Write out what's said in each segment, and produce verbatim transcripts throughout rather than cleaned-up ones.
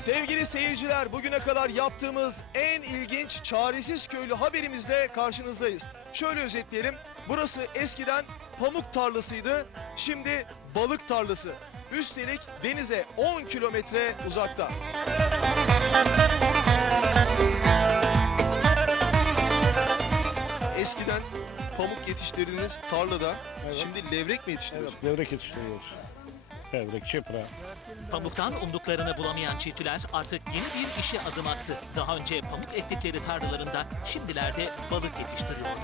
Sevgili seyirciler, bugüne kadar yaptığımız en ilginç çaresiz köylü haberimizle karşınızdayız. Şöyle özetleyelim, burası eskiden pamuk tarlasıydı, şimdi balık tarlası. Üstelik denize on kilometre uzakta. Eskiden pamuk yetiştirdiğiniz tarlada, Evet. şimdi levrek mi yetiştiriyorsunuz? Evet, levrek yetiştiriyoruz. Levrek, çipra. Pamuktan umduklarını bulamayan çiftçiler artık yeni bir işe adım attı. Daha önce pamuk ektikleri tarlalarında şimdilerde balık yetiştiriyorlar.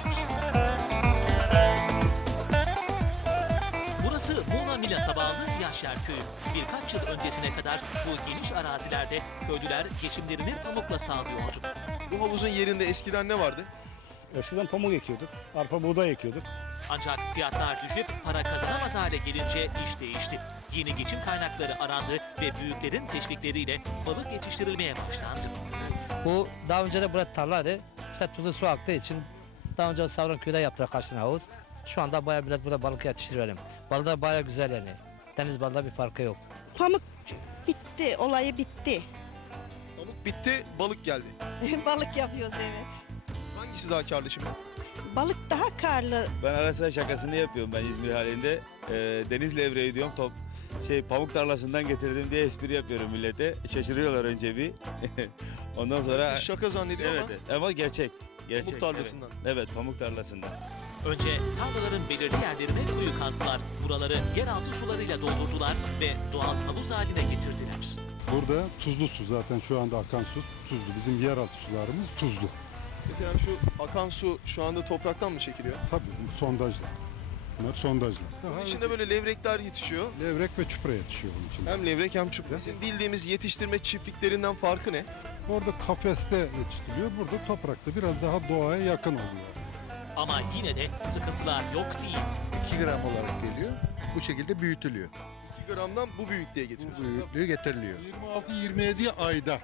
Burası Muğla Milas'a bağlı Yaşar Köyü. Birkaç yıl öncesine kadar bu geniş arazilerde köylüler geçimlerini pamukla sağlıyordu. Bu havuzun yerinde eskiden ne vardı? Eskiden pamuk ekiyorduk, arpa buğday ekiyorduk. Ancak fiyatlar düşüp para kazanamaz hale gelince iş değişti. Yeni geçim kaynakları arandı ve büyüklerin teşvikleriyle balık yetiştirilmeye başlandı. Bu daha önce de burası tarlaydı. İşte tuzlu su aktığı için daha önce Savrunköy'de yaptık kaç tane havuz. Şu anda bayağı biraz burada balık yetiştiriyorum. Balığı da bayağı güzel yani. Deniz balığında bir farkı yok. Pamuk bitti, olayı bitti. Pamuk bitti, balık geldi. Balık yapıyoruz evet. Hangisi daha karlı şimdi? Balık daha karlı. Ben ara sıra şakasını yapıyorum ben İzmir halinde. Ee, deniz levreği diyorum top şey pamuk tarlasından getirdim diye espri yapıyorum millete. Şaşırıyorlar önce bir. Ondan sonra Şaka zannediyor evet ama ama gerçek. Gerçek. pamuk tarlasından. Evet, evet pamuk tarlasından. Önce tarlaların belirli yerlerine kuyu kazdılar. Buraları yeraltı sularıyla doldurdular ve doğal havuz haline getirdiler. Burada tuzlu su, zaten şu anda akan su tuzlu. Bizim yeraltı sularımız tuzlu. Mesela şu akan su şu anda topraktan mı çekiliyor? Tabii sondajlar. Bunlar sondajlar. Bunun içinde böyle levrekler yetişiyor. Levrek ve çupra yetişiyor bunun içinde. Hem levrek hem çupra. Bizim bildiğimiz yetiştirme çiftliklerinden farkı ne? Orada kafeste yetiştiriliyor, burada toprakta biraz daha doğaya yakın oluyor. Ama yine de sıkıntılar yok değil. iki gram olarak geliyor. Bu şekilde büyütülüyor. iki gramdan bu büyüklüğe Bu getiriyorsunuz. büyüklüğü getiriliyor. yirmi altı yirmi yedi ayda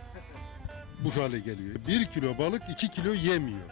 bu hale geliyor. bir kilo balık iki kilo yemiyor.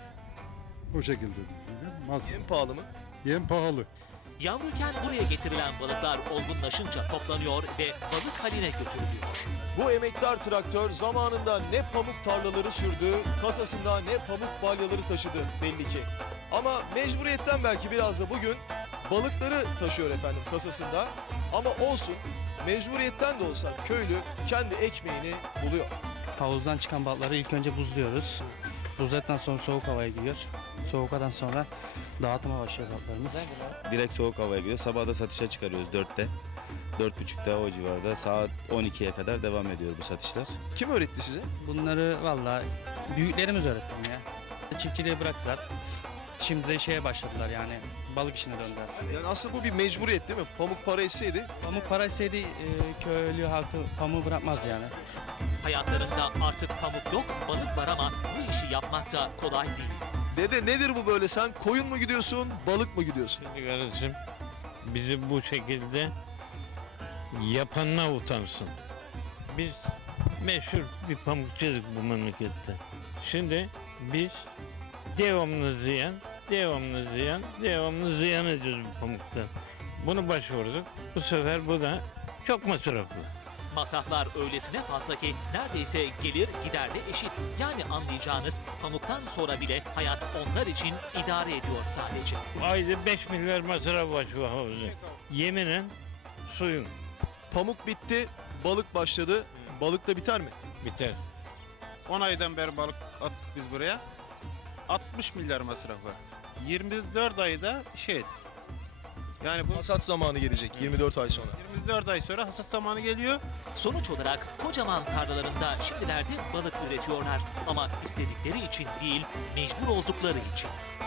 O şekilde düşünün. Mas- En pahalı mı? Yem pahalı. Yavruyken buraya getirilen balıklar olgunlaşınca toplanıyor ve balık haline götürülüyor. Bu emektar traktör zamanında ne pamuk tarlaları sürdü, kasasında ne pamuk balyaları taşıdı belli ki. Ama mecburiyetten belki biraz da bugün balıkları taşıyor efendim kasasında. Ama olsun, mecburiyetten de olsa köylü kendi ekmeğini buluyor. Havuzdan çıkan balıkları ilk önce buzluyoruz. Buzladıktan sonra soğuk havaya giriyor. Soğuk havadan sonra dağıtıma başlıyor balıklarımız. Direkt soğuk havaya gidiyor. Sabah da satışa çıkarıyoruz dörtte. Dört buçukta o civarda saat on ikiye kadar devam ediyor bu satışlar. Kim öğretti size? Bunları vallahi büyüklerimiz öğretti ya. Çiftçiliği bıraktılar. Şimdi de şeye başladılar yani balık işine döndüler. Yani aslında bu bir mecburiyet değil mi? Pamuk para etseydi Pamuk para etseydi e, köylü halkı pamuğu bırakmaz yani. Hayatlarında artık pamuk yok, balık var ama bu işi yapmak da kolay değil. dede nedir bu böyle, sen koyun mu gidiyorsun, balık mı gidiyorsun? Şimdi kardeşim bizi bu şekilde yapanına utansın. Biz meşhur bir pamukçuyuz bu memlekette. Şimdi biz devamlı ziyan, devamlı ziyan, devamlı ziyan ediyoruz bu pamuktan. Bunu başvurduk. Bu sefer bu da çok masraflı. Masraflar öylesine fazla ki neredeyse gelir giderle eşit. Yani anlayacağınız pamuktan sonra bile hayat onlar için idare ediyor sadece. Ayda beş milyar masraf var şu havuzun. Yeminin suyun Pamuk bitti, balık başladı. Balık da biter mi? biter. on aydan beri balık attık biz buraya. altmış milyar masraf var. yirmi dört ayda şey. Yani bu Hasat zamanı gelecek yirmi dört ay sonra. yirmi dört ay sonra hasat zamanı geliyor. Sonuç olarak kocaman tarlalarında şimdilerde balık üretiyorlar. Ama istedikleri için değil, mecbur oldukları için.